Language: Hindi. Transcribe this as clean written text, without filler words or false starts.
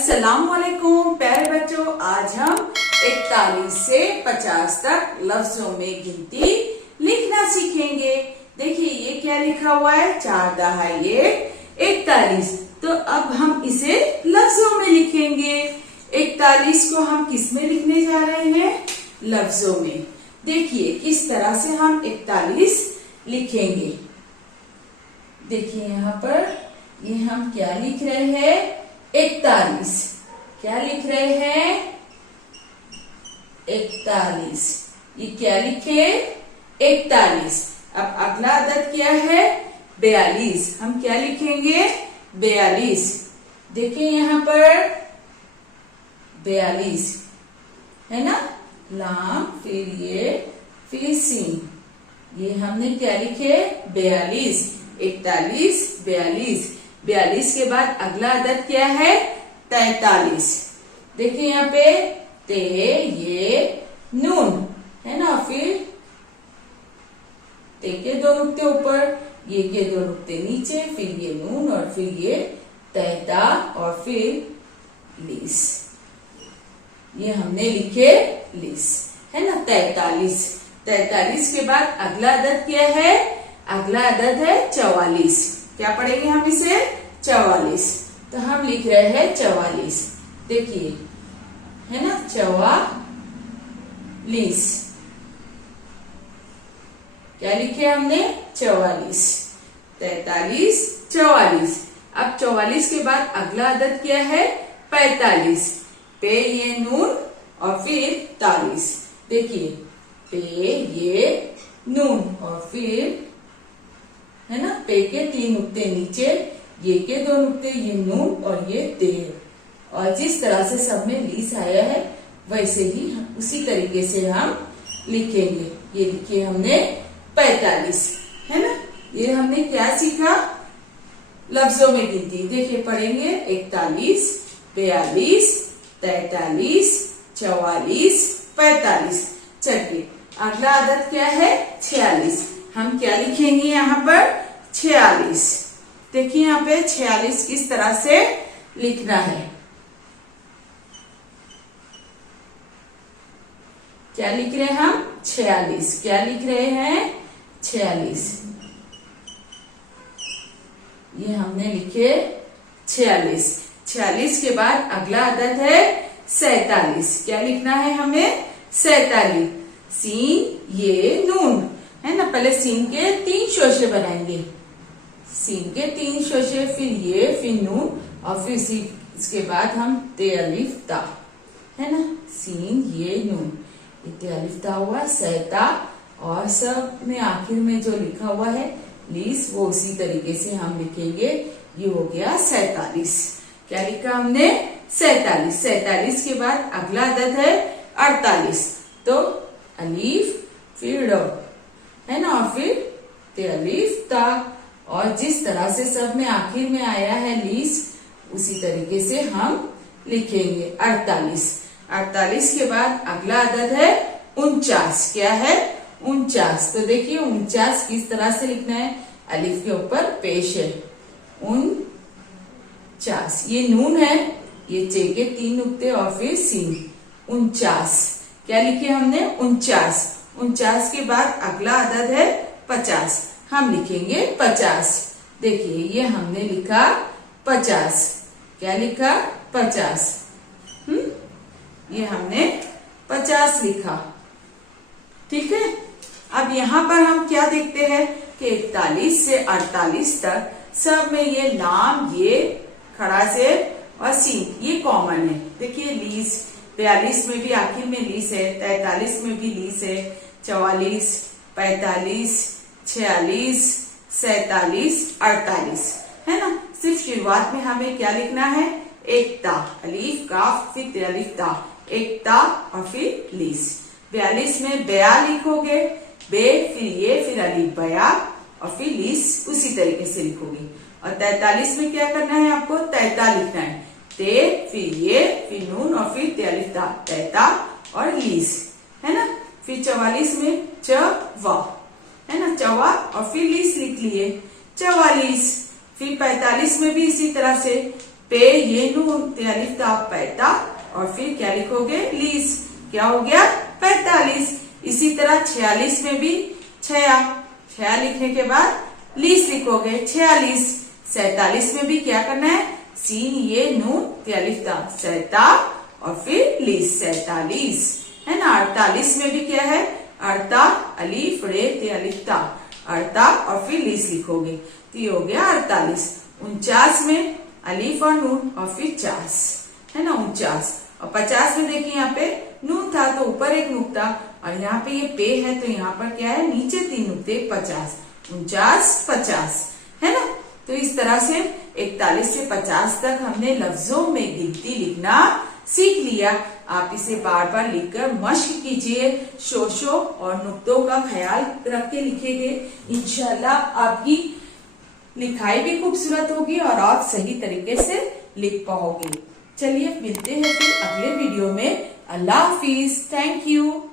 अस्सलाम वालेकुम प्यारे बच्चों, आज हम 41 से 50 तक लफ्जों में गिनती लिखना सीखेंगे। देखिए ये क्या लिखा हुआ है, 4 दहाई 41। तो अब हम इसे लफ्जों में लिखेंगे। 41 को हम किस में लिखने जा रहे हैं, लफ्जों में। देखिए किस तरह से हम 41 लिखेंगे। देखिए यहाँ पर ये हम क्या लिख रहे हैं, 41। क्या लिख रहे हैं, 41। ये क्या लिखे, 41। अब अगला अदद क्या है, 42। हम क्या लिखेंगे, 42। देखिए यहाँ पर 42 है ना, लाम फिर ये फिर सीन, ये हमने क्या लिखे, 42। 41 42। 42 के बाद अगला अदद क्या है, 43। देखिए यहाँ पे ते ये नून है ना, फिर ते के 2 नुक्ते ऊपर, ये के 2 नुक्ते नीचे, फिर ये नून और फिर ये तैता और फिर लीस। ये हमने लिखे लीस है ना, 43। 43 के बाद अगला अदद क्या है, अगला अदद है 44। क्या पढ़ेंगे हम इसे, 44। तो हम लिख रहे हैं 44। देखिए है ना, 44। क्या लिखे हमने, 44। 43 44। अब 44 के बाद अगला अदद क्या है, 45। पे ये नून और फिर तालीस। देखिए पे ये नून और फिर है ना, पे के 3 नुक्ते नीचे, ये के 2 नुक्ते, ये नून और ये तेर। और जिस तरह से सब में लीस आया है वैसे ही उसी तरीके से हम लिखेंगे। ये लिखे हमने 45 है ना। ये हमने क्या सीखा, लफ्जों में गिनती। देखिए पढ़ेंगे 41 42 43 44 45। चलिए अगला अदद क्या है, 46। हम क्या लिखेंगे यहाँ पर, 46। देखिए यहाँ पे 46 किस तरह से लिखना है। क्या लिख रहे हैं हम, 46। क्या लिख रहे हैं, 46। ये हमने लिखे 46। 46 के बाद अगला अदद है 47। क्या लिखना है हमें, 47। सीन ये नून है ना, पहले सीन के 3 शोशे बनाएंगे, सीन के 3 शोशे, फिर ये फिर नून और फिर इसके बाद हम ते अलिफ ता है ना, सीन ये नून, ये ते अलिफ ता हुआ, सैता, और सब में आखिर में जो लिखा हुआ है लीस, वो उसी तरीके से हम लिखेंगे। ये हो गया 47। क्या लिखा हमने, 47। 47 के बाद अगला अदद है 48। तो अलीफ फिर डॉट है ना, और फिर ते अलीफ ता, और जिस तरह से सब में आखिर में आया है लीस उसी तरीके से हम लिखेंगे 48। 48 के बाद अगला अदद है 49। क्या है, 49। तो देखिए 49 किस तरह से लिखना है, अलिफ के ऊपर पेश है, 49। ये नून है, ये चे के 3 नुक्ते और फिर सीन, 49। क्या लिखे हमने, 49। 49 के बाद अगला अदद है 50। हम लिखेंगे 50। देखिए ये हमने लिखा 50। क्या लिखा, 50। ये हमने 50 लिखा, ठीक है। अब यहाँ पर हम क्या देखते हैं कि 41 से 48 तक सब में ये लाम, ये खड़ा से और सीन ये कॉमन है। देखिए लीस 42 में भी आखिर में लीस है, 43 में भी लीस है, 44 45 46 47 48 है ना। सिर्फ शुरुआत में हमें क्या लिखना है, एक ता, अलीफ काफ फिर ते अलीफ ता, एक ता और फिर लीस। 42 में बया लिखोगे, बे फिर ये फिर अलीफ बया और फिर लीस उसी तरीके से लिखोगे। और 43 में क्या करना है, आपको तैता लिखना है, ते फिर ये फिर नून और फिर ते अलीफ ता, तैता और लीस है ना। फिर 44 में च वा है ना, चवा और फिर लीस लिख लिए 44। फिर 45 में भी इसी तरह से पे ये नून ते अलिफ ता पैता और फिर क्या लिखोगे लीस, क्या हो गया 45। इसी तरह 46 में भी छया लिखने के बाद लीस लिखोगे 46। 47 में भी क्या करना है, सीन ये नून ते अलिफ ता सैता और फिर लीस 47 है ना। 48 में भी क्या है, अड़ता अलिफ रे ते अलिफ ता अड़ता और फिर लीस लिखोगे तो ये हो गया 48। 49 में अलिफ और नून और फिर 50 है ना 49। और 50 में देखिए यहाँ पे नून था तो ऊपर एक नुक्ता और यहाँ पे ये पे है तो यहाँ पर क्या है, नीचे 3 नुक्ते 50, 49 50 है ना। तो इस तरह से 41 से 50 तक हमने लफ्जों में गिनती लिखना सीख लिया। आप इसे बार बार लिखकर मश्क कीजिए, शोशो और नुक्तों का ख्याल रख के लिखेंगे। इंशाल्लाह आपकी लिखाई भी खूबसूरत होगी और आप सही तरीके से लिख पाओगे। चलिए मिलते हैं फिर अगले वीडियो में। अल्लाह हाफिज, थैंक यू।